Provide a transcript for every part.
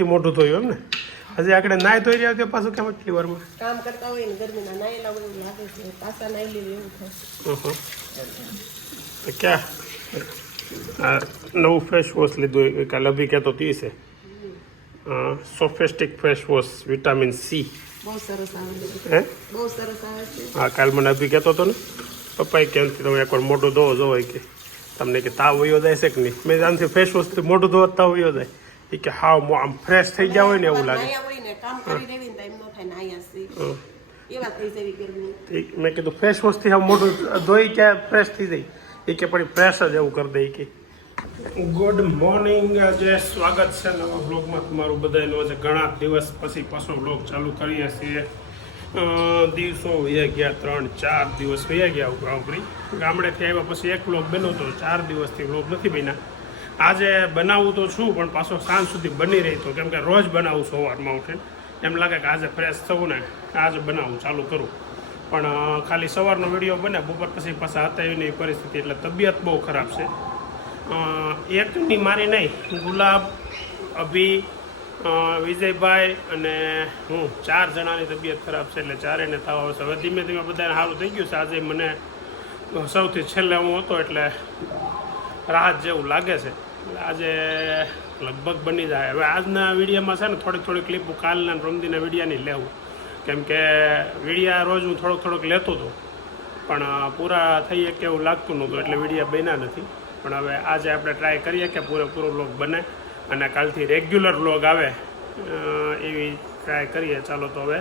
અહીંથી મોઢું ધોયું એમ ને હજી આગળ નાય ધોઈ રહ્યા તો પાછું કેમ એટલી વારમાં કામ કરતા હોય ને ગરમીના નાયેલા હોય એવું લાગે છે પાછા નાઈ લેવું એવું થાય તો ક્યાં નવું ફેસ વોશ લીધું કાલે અભી કહેતો તી છે સોફેસ્ટિક ફેસ વોશ વિટામિન સી બહુ સરસ આવે છે હે બહુ સરસ આવે છે હા કાલ મને અભી કહેતો હતો ને પપ્પાએ કેમ તમે એકવાર મોઢું ધોવો જોવો કે તમને કે તાવ વયો જાય છે કે નહીં મેં આમથી ફેસ વોશથી મોઢું ધોવા તાવ વયો જાય એ કે હાવ આમ ફ્રેશ થઈ ગયા હોય ને એવું લાગે નાયા હોય ને કામ કરી દેવી ને ટાઈમ ન થાય નાયા સી એવા થઈ જવી ગરમી મેં કીધું ફેસ વોશથી આમ મોઢું ધોઈ ક્યાં ફ્રેશ થઈ જાય એ કે પણ ફ્રેશ જ એવું કરી દે કે ગુડ મોર્નિંગ આજે સ્વાગત છે નવા બ્લોગમાં તમારું બધાનું આજે ઘણા દિવસ પછી પાછો બ્લોગ ચાલુ કરીએ છીએ દિવસો વયા ગયા 3-4 દિવસ વયા ગયા ઉપરી ગામડેથી આવ્યા પછી એક બ્લોગ બન્યો તો 4 દિવસથી બ્લોગ નથી બન્યા આજે બનાવું તો છું પણ પાછો સાંજ સુધી બની રહી તો કેમ કે રોજ બનાવું સવારમાં ઉઠીને એમ લાગે કે આજે ફ્રેશ થવું ને આજે બનાવું ચાલુ કરું પણ ખાલી સવારનો વિડીયો બને બપોર પછી પાછા હતા એવી પરિસ્થિતિ એટલે તબિયત બહુ ખરાબ છે એકની મારી નહીં ગુલાબ અભી વિજયભાઈ અને હું 4 જણાની તબિયત ખરાબ છે એટલે ચારેયને તાવ આવે છે હવે ધીમે ધીમે બધાને સારું થઈ ગયું છે આજે મને સૌથી છેલ્લે હું હતો એટલે રાહત જેવું લાગે છે આજે લગભગ બની જાય હવે આજના વિડીયોમાં છે ને થોડીક ક્લિપો કાલના રમદીના વિડીયાની લેવું કેમ કે વિડીયા રોજ હું થોડોક લેતો હતો પણ પૂરા થઈ કે એવું લાગતું નહોતું એટલે વિડીયા બન્યા નથી પણ હવે આજે આપણે ટ્રાય કરીએ કે પૂરેપૂરો વ્લોગ બને અને કાલથી રેગ્યુલર વ્લોગ આવે એવી ટ્રાય કરીએ ચાલો તો હવે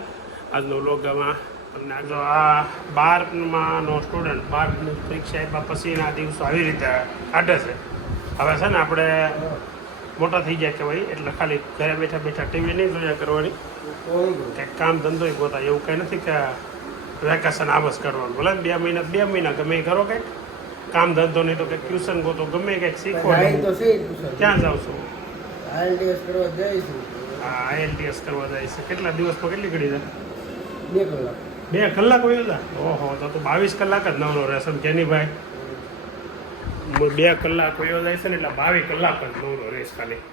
આજનો વ્લોગમાં તમને જો આ 12માનો સ્ટુડન્ટ 12ની પરીક્ષા આપ્યા પછીના દિવસો આવી રીતે કાઢે છે હવે છે ને આપણે મોટા થઈ ગયા કહેવાય એટલે ખાલી ઘરે બેઠા ટીવી નહીં જોયા કરવાની કંઈક કામ ધંધો ગોતા એવું કંઈ નથી કે વેકેશન આબસ કરવાનું ભલે 2 મહિના ગમે એ કરો કંઈક કામ ધંધો નહીં તો કંઈક ટ્યુશન ગોતો ગમે કંઈક શીખવાનું ક્યાં જાવ છું IELTS કરવા જઈશું હા IELTS કરવા જાય છે કેટલા દિવસમાં કેટલી ઘડી જાય 2 કલાક 2 કલાક હોય હતા ઓહો તો 22 કલાક જ નવરો રહેશે કેની ભાઈ 2 કલાક વયો જાય છે ને એટલે 22 કલાક જ નવરો રહેશ ખાલી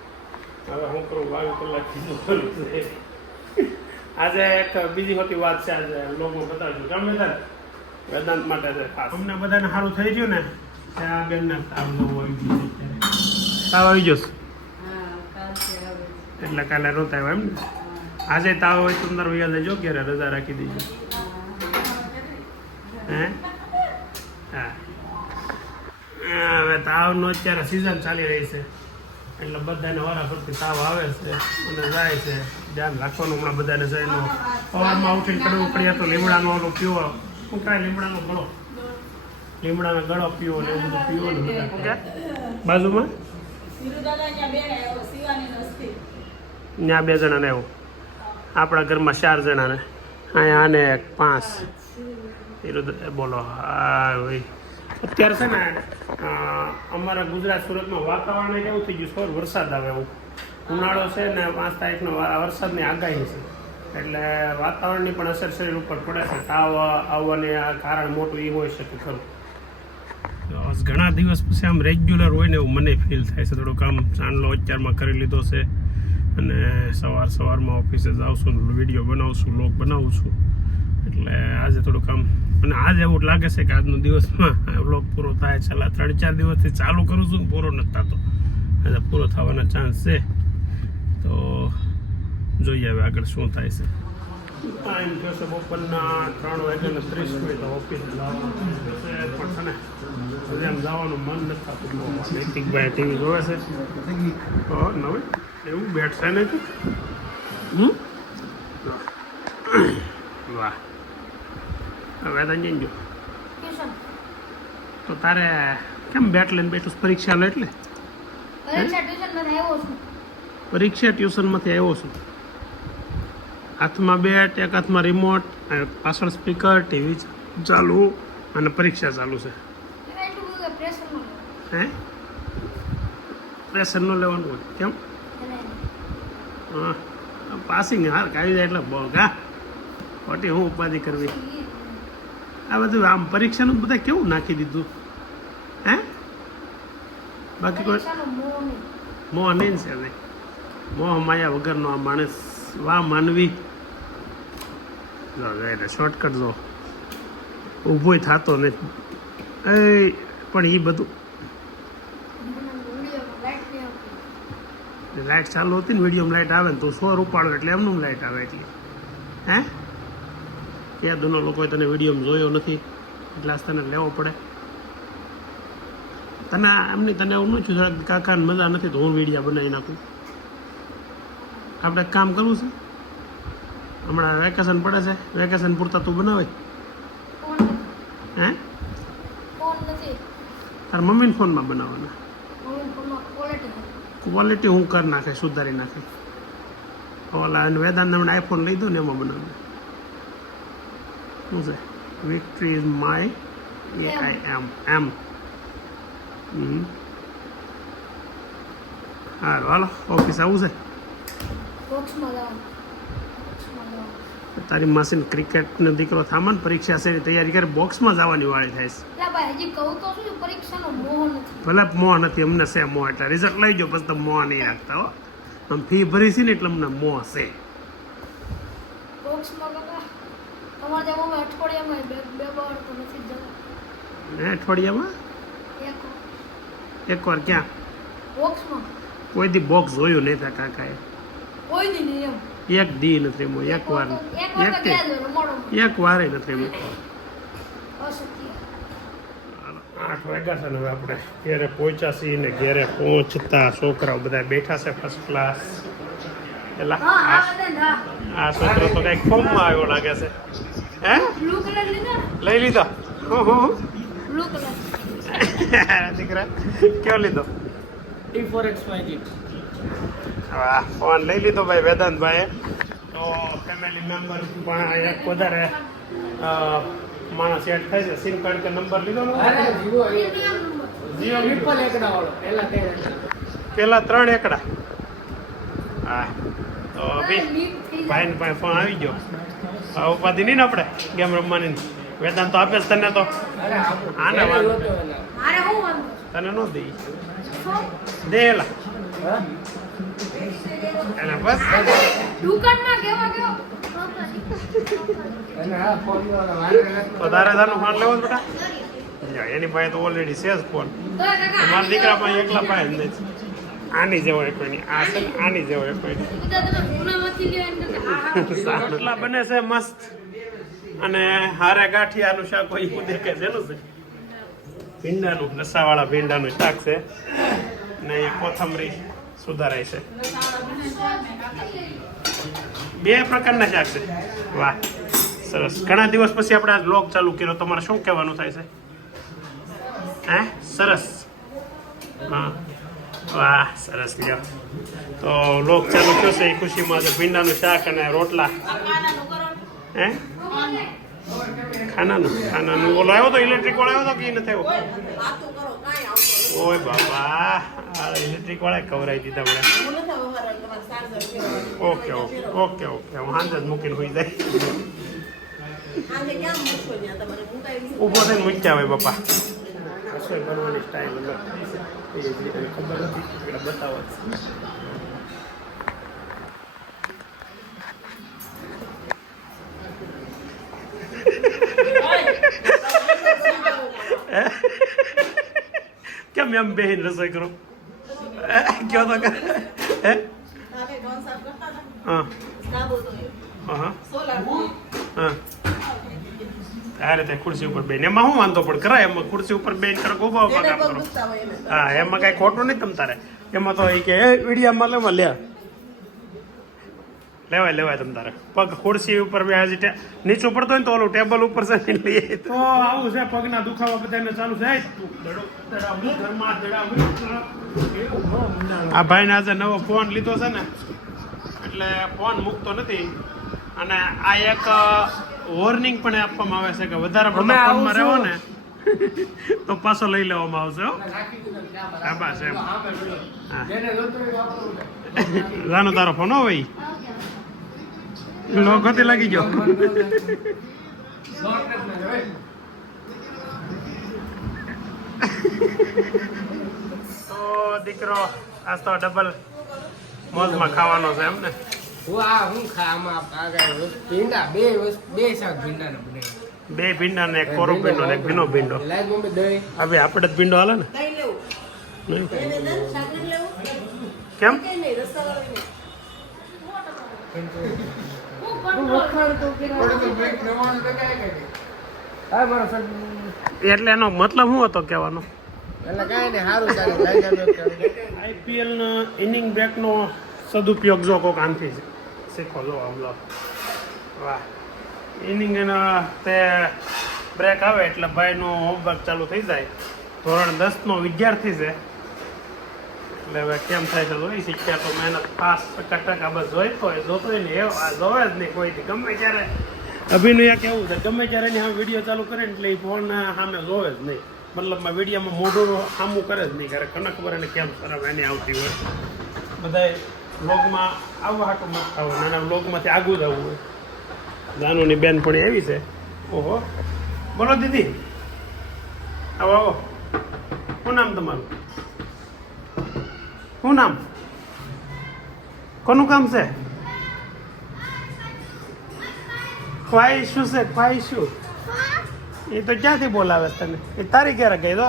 હવે હું કરું 22 કલાક કીધું છે આજે એક બીજી મોટી વાત છે આજે લોકો બતાવ્યું ગમે ત્યારે વેદાંત માટે છે ખાસ અમને બધાને સારું થઈ ગયું ને ત્યાં બેનને તાવ નવું આવી ગયું તાવ આવી જશે એટલે કાલે રોતા આવ્યા એમ ને આજે તાવ હોય તો અંદર વૈયા જજો ક્યારે રજા રાખી દેજો હે હા હવે તાવનો અત્યારે સિઝન ચાલી રહી છે એટલે બધાને વારાફરતી તાવ આવે છે અને જાય છે ધ્યાન રાખવાનું હમણાં બધાને જઈને સવારમાં ઉઠીને કરવું પડે તો લીમડાનો ઓલો પીવો શું કાંઈ લીમડાનો ગળો પીવો ને એવું બધું પીવો ને બધા બાજુમાં ત્યાં 2 જણાને એવું આપણા ઘરમાં 4 જણાને અહીંયા આને 5 બોલો હા ભાઈ અત્યારે છે ને અમારા ગુજરાત સુરતમાં વાતાવરણ કેવું થઈ ગયું છે વરસાદ આવે એવું ઉનાળો છે ને 5 તારીખનો વરસાદની આગાહી છે એટલે વાતાવરણની પણ અસર શરીર ઉપર પડે છે તાવ આવવાની આ કારણ મોટું એ હોઈ શકે ખરું ઘણા દિવસ પછી આમ રેગ્યુલર હોય ને એવું મને ફીલ થાય છે થોડુંક આમ ચાંદલો અત્યારમાં કરી લીધો છે અને સવારમાં ઓફિસે જાઉં છું વિડીયો બનાવું છું વ્લોગ બનાવું છું એટલે આજે થોડુંક આમ અને આજે એવું લાગે છે કે આજનો દિવસમાં વ્લોગ પૂરો થાય છેલ્લા 3-4 દિવસથી ચાલુ કરું છું ને પૂરો નથી થતો આજે પૂરો થવાના ચાન્સ છે તો જોઈએ હવે આગળ શું થાય છે ટાઈમ થયો છે બપોરના 3:30 ઓફિસ જવાનું પણ છે ને હજી આમ જવાનું મન નથી થતું નૈતિકભાઈ ટીવી જોવે છે નવી એવું બેઠશે ને વાહ હવે તો જઈ તો તારે કેમ બેટ લઈને બેઠું પરીક્ષા લો એટલે પરીક્ષા ટ્યુશનમાંથી આવ્યો છું હાથમાં બેટ એક હાથમાં રિમોટ પાછળ સ્પીકર ટીવી ચાલુ અને પરીક્ષા ચાલુ છે હે પ્રેશર ન લેવાનું હોય કેમ હા પાસિંગ હાર કાઢી જાય એટલે બોગા ખોટી હું ઉપાધિ કરવી આ બધું આમ પરીક્ષાનું બધા કેવું નાખી દીધું હે બાકી કોઈ મોહ નહીં છે હવે મોહ માયા વગરનો આ માણસ, વાહ માનવી. શોર્ટકટ જો ઊભોય થતો નથી. પણ એ બધું લાઇટ ચાલુ હતી ને, વિડીયોમાં લાઇટ આવે ને તો 100 ઉપાડો એટલે એમનું લાઇટ આવે. એટલે હે ક્યાં દોનો લોકોએ તને વિડીયોમાં જોયો નથી એટલે તને લેવો પડે. તને એમની તને એવું ન છું કાકાને મજા નથી તો હું વિડીયો બનાવી નાખું. આપણે કામ કરવું છે. હમણાં વેકેશન પડે છે, વેકેશન પૂરતા તું બનાવે. હે તાર મમ્મીને ફોનમાં બનાવવાના. ક્વોલિટી હું કરી નાખે, સુધારી નાખે. ઓલા અને વેદાંત હમણાં આઈફોન લઈ દો ને એમાં બનાવે. શું છે? વિક્ટરી ઇઝ માય એમ. હારું હાલો ઓફિસ આવું છે. તારી માસીને ક્રિકેટનો દીકરો થામન પરીક્ષા છે તૈયારી કરે, બોક્સમાં જવાની વાળી થાય છે. ભલે મોહ નથી, અમને છે મોહ. એટલે રિઝલ્ટ લઈ જાઓ પછી તમે મોહ નહીં રાખતા હો. આમ ફી ભરી છે ને એટલે અમને મોહ છે. અઠવાડિયામાં એકવાર ક્યાં? કોઈ દી બોક્સ જોયું નહીં તા કાકાએ. એક દી નથી એમ, એક વાર નથી એમ. 8 વાગ્યા છે ને હવે આપણે ઘેરે પહોંચ્યા છીએ ને ઘેરે પહોંચતા છોકરાઓ બધા બેઠા છે ફર્સ્ટ ક્લાસ. એટલે આ છોકરો તો કઈક ફોર્મમાં આવ્યો લાગે છે. હે લઈ લીધો? દીકરા કયો લીધો? હા ફોન લઈ લીધો ભાઈ વેદાંતભાઈએ. તો ફેમિલી મેમ્બર પણ એક વધારે માણસ એડ થાય છે. સિમ કાર્ડ કે નંબર લીધો ને? પેલા 3 એકડા. હા તો ભાઈ પાસે ફોન આવી ગયો. ઉપાધિ નહીં ને આપણે ગેમ રમવાની. વેદાંત તો આપે જ તને. તો આને તને ન દઈ દેલા એને બસ વધારે તારું ફોન લેવો બેટા. એની પાસે તો ઓલરેડી છે જ ફોન. મારા દીકરા પાસે એકલા પાસે જ નથી. આની જેવો એક કોઈની આ છે ને આની જેવો એક કોઈની. એટલા બને છે મસ્ત. અને હારે ગાંઠિયાનું શાક હોય એવું દેખાય છે. એનું છે ભીંડાનું, નશાવાળા ભીંડાનું શાક છે ને એ કોથમરી સુધારાય છે. 2 પ્રકારના શાક છે. વાહ સરસ. ઘણા દિવસ પછી આપણે આ બ્લોગ ચાલુ કર્યો. તમારે શું કહેવાનું થાય છે? હે સરસ. હા વાહ સરસ. લ્યો તો બ્લોગ ચાલુ થયો છે એ ખુશીમાં છે. ભીંડાનું શાક અને રોટલા. હે ખાનાનું ઓલો આવ્યો તો ઇલેક્ટ્રિક વાળો આવ્યો તો કે નથી આવ્યો? ઓય બાબા ઇલેક્ટ્રિક વાળા કવરાઈ દીધા મને. ઓકે હું હાંજે જ મૂકીને હોઈ જાય. ઊભો થઈને મૂક્યા હોય બાપા. રસોઈ કરવાની સ્ટાઇલ ખબર નથી બતાવો. કેમ એમ બેહીને રસોઈ કરો? કયો તો હે હા આ રીતે ખુરશી ઉપર બેન એમાં શું વાંધો પણ કરાય. એમાં ખુરશી ઉપર બેન કરો ગોબા કામ કરો. હા એમાં કઈ ખોટું નહીં તમ તારે. એમાં તો એ કે વિડીયામાં લેવાય તમ તારે. પગ ખુરશી ઉપર હજી નીચું પડતો હોય ને તો ઓલું ટેબલ ઉપર છે લઈએ. તો આવું છે પગના દુખાવા બધાને ચાલુ થાય. આ ભાઈને આજે નવો ફોન લીધો છે ને એટલે ફોન મૂકતો નથી. અને આ એક વોર્નિંગ પણ આપવામાં આવે છે કે વધારે પડતા ફોનમાં રહેવો ને તો પાછો લઈ લેવામાં આવશે. હા બસ એમ. જાનો તારો ફોન હો ભાઈ લોકોથી લાગી ગયો. તો દીકરો આજ તો ડબલ મોજમાં ખાવાનો છે એમ ને? હું ખાવામાં આગળ ભીંડા બે શાક ભીંડાના બને. 2 ભીંડા ને એક કોરો ભીંડો ને એક ભીનો ભીંડો. લાઈટ મમ્મી દહીં હવે આપણે જ ભીંડો હાલે ને? કઈ લેવું નહીં? એને દન સાગર લેવું કેમ? કઈ નહીં રસ્તાવાળો નહીં. હા મારો સર એટલે એનો મતલબ શું હતો કહેવાનો? એટલે કાંઈ નહીં સારું ચાલે લાઈટ IPL ના ઇનિંગ બ્રેકનો સદુપયોગ જો કોક આનથી શીખો જો આમ લો. વાહ, ઇનિંગ એના તે બ્રેક આવે એટલે ભાઈનો હોમવર્ક ચાલુ થઈ જાય. ધોરણ 10નો વિદ્યાર્થી છે એટલે હવે કેમ થાય છે જોઈ શીખ્યા તો મહેનત પાસ ટકા બસ જોઈતો હોય જોતો હોય ને એ જોવે જ નહીં કોઈથી. ગમે ત્યારે અભિનય કેવું છે, ગમે ત્યારે એની સામે વિડીયો ચાલુ કરે ને એટલે એ ફોન સામે જોવે જ નહીં. મતલબમાં વિડીયોમાં મોઢું સામું કરે જ નહીં. ક્યારે કનક ખબર એને કેમ શરમ એની આવતી હોય. બધાય વ્લોગમાં આવવા હાટું મત ખાવ, નાના વ્લોગમાંથી આગું જવું હોય. જાનુની બેન પણ એવી છે. ઓહો, બોલો દીદી, આવો આવો. શું નામ તમારું? શું નામ? કોનું કામ છે? ખ્વાહિશું છે, ખ્વાહિશું. એ તો ક્યાંથી બોલાવે તને? એ તારી ક્યારે ગઈ તો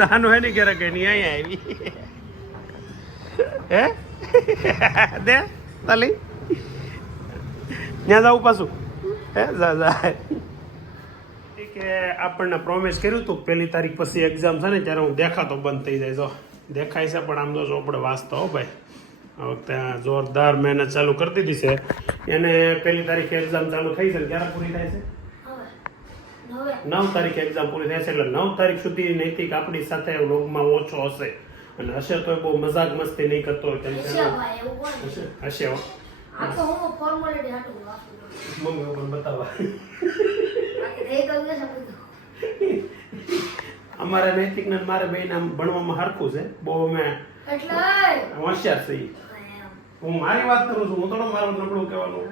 નાનું એની ક્યારે ગઈ નહીં અહીંયા આવી. હે દે તાલી ત્યાં જવું પાછું? હે જા કે આપણને પ્રોમિસ કર્યું હતું 1 તારીખ પછી એક્ઝામ છે ને ત્યારે હું દેખાતો બંધ થઈ જાય. જો દેખાય છે પણ આમ તો આપણે વાંચતો હો ભાઈ. આ વખતે જોરદાર મહેનત ચાલુ કરી દીધી છે. એને 1 તારીખે એક્ઝામ ચાલુ થઈ છે. ક્યારે પૂરી થાય છે? 9 તારીખે એક્ઝામ પૂરી થાય છે. એટલે 9 તારીખ સુધી નૈતિક આપણી સાથે વ્લોગમાં ઓછો હશે. અને હશે તો બહુ મજાક મસ્તી નહીં કરતો હોય. હશે હો. મમ્મી પણ બતાવવા અમારા નૈતિક ને મારે બે નામ ભણવામાં હરખું છે. બહુ અમે હોશિયાર છીએ. હું મારી વાત કરું છું, હું થોડો મારું નબળું કહેવાનું.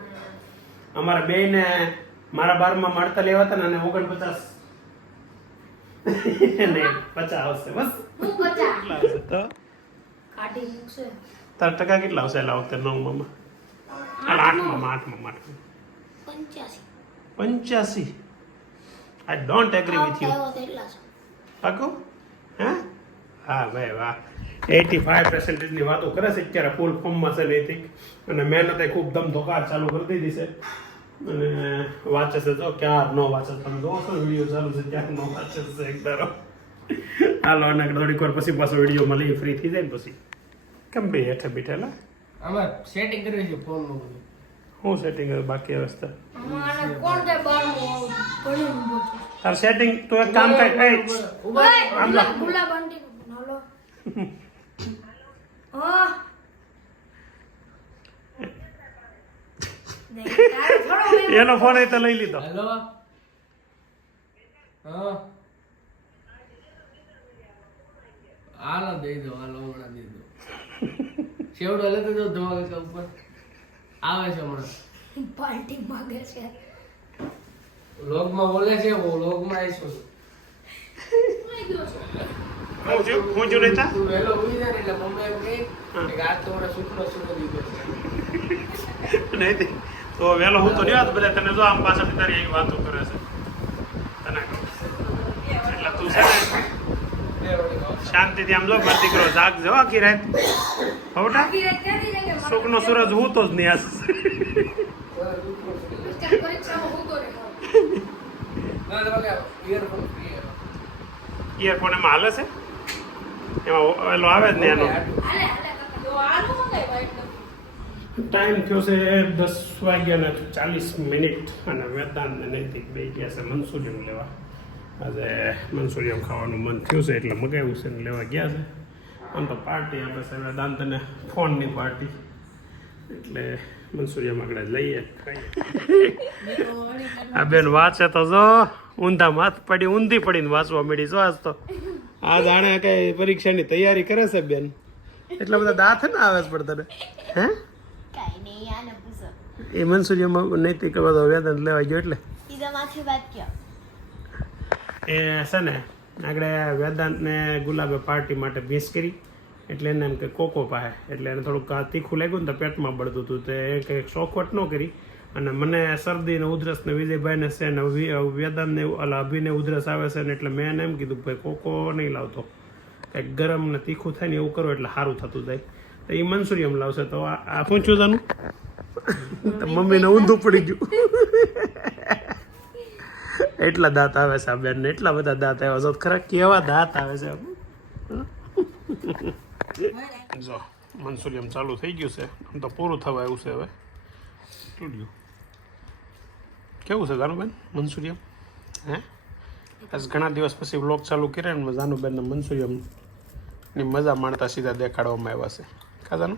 અમારા બે ને મારા 12માં મારતા લેવા હતા ને અને 49 નહીં 50 આવશે બસ. કેટલા આવશે તો? તાર ટકા કેટલા આવશે એટલે વખતે 9માં? 8માં 85. I don't agree with you. પાકો? હા ભાઈ વાહ. 85% ની વાતો કરે છે અત્યારે. ફૂલ ફોર્મમાં છે નૈતિક. અને મહેનતે ખૂબ ધમધોકાર ચાલુ કરી દીધી છે. અને વાંચે છે જો ક્યાર નો વાંચે. તમે જોવો છો વિડીયો ચાલુ છે ક્યાર નો વાંચે છે એક ધારો. હાલો અને થોડીક વાર પછી પાછો વિડીયો મળી ફ્રી થઈ જાય ને પછી કેમ ભાઈ હેઠે બેઠેલા આમાં સેટિંગ કરવી છે ફોનનું બધું. શું સેટિંગ બાકી અવસ્થા તાર સેટિંગ તો એક કામ કર. એનો ફોન તો લઈ લીધો. હેલો હા હાલો દઈ દો. હાલો હમણાં દઈ દો. શેવડો લેતો જો ધોવા ઉપર આવે છે હમણાં. પાર્ટી માંગે છે. લોગમાં બોલે છે. હું લોગમાં આવીશું. હું જો લેતા તું વહેલો ઉઠી જાય ને એટલે મમ્મી એમ કહે કે આજ તો મારા સુખનો દીધો છે. નહીં તો વહેલો હું તો નહીં વાત બધા તને જો આમ પાછળ તારી એવી વાતો કરે છે તને કહું. એટલે તું છે ને શાંતિથી આમ જો મારો દીકરો જાગજો આખી રાત. હવટા સુખનો સૂરજ હું તો જ નહીં આસ. ઇયરફોન એમાં હાલે છે એમાં ઓલો આવે જ ને એનો ટાઈમ થયો છે 10:40 અને વેદાંત ને નૈતિક બે ગયા છે મંચુરિયન લેવા. આજે મંચુરિયન ખાવાનું મન થયું છે એટલે મગાવ્યું છે ને લેવા ગયા છે. આમ તો પાર્ટી આપે છે વેદાંતને ફોનની પાર્ટી એટલે મંચુરિયન આગળ લઈએ ખાઈએ. આ બેન વાંચે તો જો ઊંધા માથ પડી ઊંધી પડીને વાંચવા મળી જો આજ તો. આ જાણે કઈ પરીક્ષાની તૈયારી કરે છે બેન. એટલા બધા દાંત ને આવે છે પણ તને હે એ મંચુરિયનમાં નૈતિક બધો વેદાંત લેવા ગયો એટલે એ છે ને આગળ વેદાંતને ગુલાબે પાર્ટી માટે મિસ કરી એટલે એને એમ કે કોકો પાહે, એટલે એને થોડુંક આ તીખું લાગ્યું ને તો પેટમાં બળતું હતું. તો એ કંઈક શોખવટ ન કરી અને મને શરદી ને ઉધરસ ને વિજયભાઈને છે ને વેદાંતને ઓલા અભિને ઉધરસ આવે છે ને એટલે મેં એને એમ કીધું કે ભાઈ કોકો નહીં લાવતો, કંઈક ગરમ ને તીખું થાય ને એવું કરો એટલે સારું થતું જાય. તો એ મંચુરિયમ લાવશે. તો આ પૂછ્યું તાનું તો મમ્મીને ઊંધું પડી ગયું. એટલા દાંત આવે છે આ બેનને, એટલા બધા દાંત આવ્યા છે ખરા, કેવા દાંત આવે છે. જો મંચુરિયમ ચાલુ થઈ ગયું છે, આમ તો પૂરું થવા આવ્યું છે હવે. સ્ટુડિયો કેવું છે જાનુબેન મંચુરિયમ? હે આજ ઘણા દિવસ પછી વ્લોગ ચાલુ કર્યા ને જાનુબેનને મંચુરિયમની મજા માણતા સીધા દેખાડવામાં આવ્યા છે. કા જાનુ?